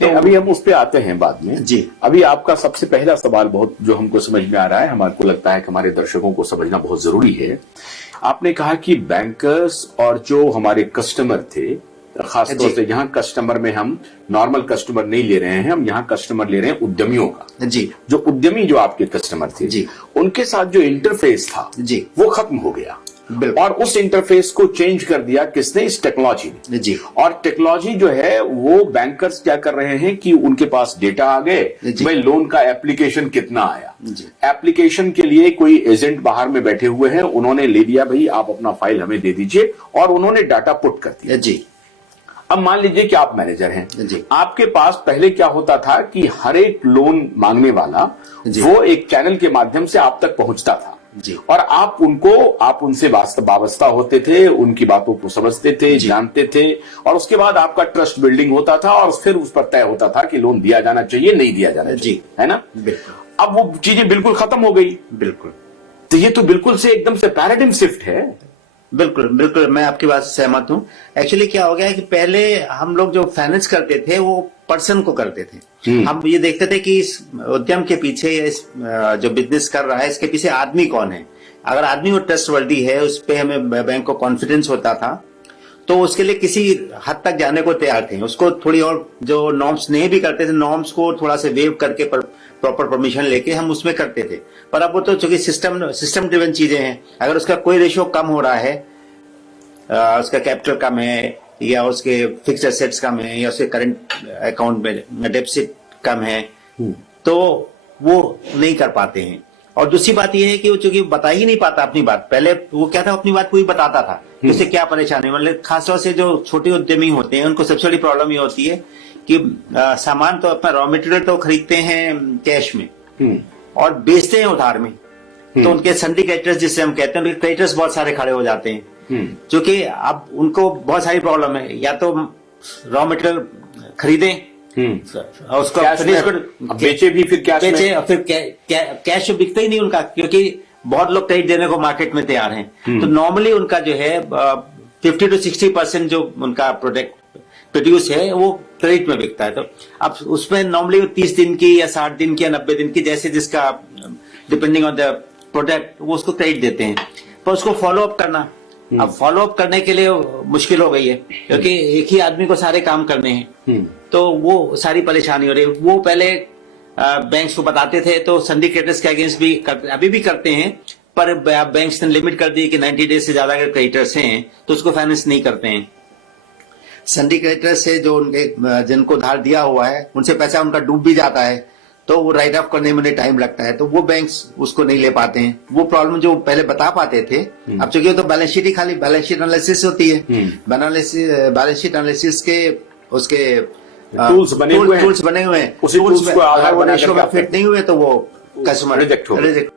तो अभी हम उस पे आते हैं बाद में जी। अभी आपका सबसे पहला सवाल बहुत जो हमको समझ में आ रहा है, हमारे को लगता है कि हमारे दर्शकों को समझना बहुत जरूरी है। आपने कहा कि बैंकर्स और जो हमारे कस्टमर थे, खासतौर से यहाँ कस्टमर में हम नॉर्मल कस्टमर नहीं ले रहे हैं, हम यहाँ कस्टमर ले रहे हैं उद्यमियों का। जी। जो उद्यमी जो आपके कस्टमर थे जी, उनके साथ जो इंटरफेस था जी, वो खत्म हो गया बिल्कुल। और उस इंटरफेस को चेंज कर दिया किसने? इस टेक्नोलॉजी ने। जी। और टेक्नोलॉजी जो है वो बैंकर्स क्या कर रहे हैं कि उनके पास डेटा आ गए, भाई लोन का एप्लीकेशन कितना आया, एप्लीकेशन के लिए कोई एजेंट बाहर में बैठे हुए हैं, उन्होंने ले लिया भाई आप अपना फाइल हमें दे दीजिए और उन्होंने डाटा पुट कर दिया। जी। अब मान लीजिए कि आप मैनेजर हैं, जी। आपके पास पहले क्या होता था कि हर एक लोन मांगने वाला वो एक चैनल के माध्यम से आप तक पहुंचता था जी। और आप उनसे वाबस्ता होते थे, उनकी बातों को समझते थे, जानते थे और उसके बाद आपका ट्रस्ट बिल्डिंग होता था और फिर उस पर तय होता था कि लोन दिया जाना चाहिए नहीं दिया जाना चाहिए, है ना? बिल्कुल। अब वो चीजें बिल्कुल खत्म हो गई। बिल्कुल। तो ये तो बिल्कुल से एकदम से पैराडिम शिफ्ट है। बिल्कुल बिल्कुल, मैं आपकी बात से सहमत हूँ। एक्चुअली क्या हो गया है कि पहले हम लोग जो फाइनेंस करते थे वो पर्सन को करते थे। हम ये देखते थे कि इस उद्यम के पीछे या इस जो बिजनेस कर रहा है इसके पीछे आदमी कौन है। अगर आदमी वो ट्रस्टवर्दी है, उस पे हमें बैंक को कॉन्फिडेंस होता था, तो उसके लिए किसी हद तक जाने को तैयार थे। उसको थोड़ी और जो नॉर्म्स नहीं भी करते थे, नॉर्म्स को थोड़ा से वेव करके प्रॉपर परमिशन लेके हम उसमें करते थे। पर अब वो तो चूंकि सिस्टम ड्रिवन चीजें हैं, अगर उसका कोई रेशियो कम हो रहा है, उसका कैपिटल कम है या उसके फिक्स्ड एसेट्स कम है या उसके करंट अकाउंट में डेफिसिट कम है, तो वो नहीं कर पाते हैं। और दूसरी बात यह है कि वो चूंकि बता ही नहीं पाता अपनी बात। पहले वो क्या था, अपनी बात पूरी बताता था, उससे क्या परेशानी, मतलब खासतौर से जो छोटे उद्यमी होते हैं उनको सबसे बड़ी प्रॉब्लम ये होती है कि सामान तो अपना रॉ मटेरियल तो खरीदते हैं कैश में और बेचते हैं उधार में, तो उनके सिंडिकेटर्स जिससे हम कहते हैं, उनके क्रेडिटर्स बहुत सारे खड़े हो जाते हैं, क्योंकि अब उनको बहुत सारी प्रॉब्लम है। या तो रॉ मटेरियल खरीदें और उसको बेचे भी, फिर कैश बेचे और फिर कैश बिकता ही नहीं उनका, क्योंकि बहुत लोग क्रेडिट देने को मार्केट में तैयार हैं। तो नॉर्मली उनका जो है 50 to 60% जो उनका प्रोडक्ट प्रोड्यूस है वो क्रेडिट में बिकता है। तो अब उसमें नॉर्मली 30 दिन की या 60 दिन की या 90 दिन की, जैसे जिसका डिपेंडिंग ऑन द प्रोडक्ट, वो उसको क्रेडिट देते हैं। पर उसको फॉलो अप करना, अब फॉलो अप करने के लिए मुश्किल हो गई है, क्योंकि एक ही आदमी को सारे काम करने हैं, तो वो सारी परेशानी हो रही है। वो पहले बैंक्स को बताते थे, तो सिंडिकेटर्स के अगेंस्ट भी अभी भी करते हैं, पर बैंक्स ने लिमिट कर दी कि 90 डेज से ज्यादा अगर क्रेडिटर्स हैं तो उसको फाइनेंस नहीं करते हैं। सिंडिकेटर से जो उनके जिनको उधार दिया हुआ है उनसे पैसा उनका डूब भी जाता है, तो वो राइट ऑफ करने में टाइम लगता है, तो वो बैंक्स उसको नहीं ले पाते हैं। वो प्रॉब्लम जो पहले बता पाते थे, अब चूंकि तो बैलेंस शीट ही खाली बैलेंस शीट एनालिसिस होती है, बैलेंस शीट एनालिसिस के उसके टूल्स बने हुए हैं, उसी टूल्स को अगर वो रेशियो में फिट नहीं हुए तो वो कस्टमर रिजेक्ट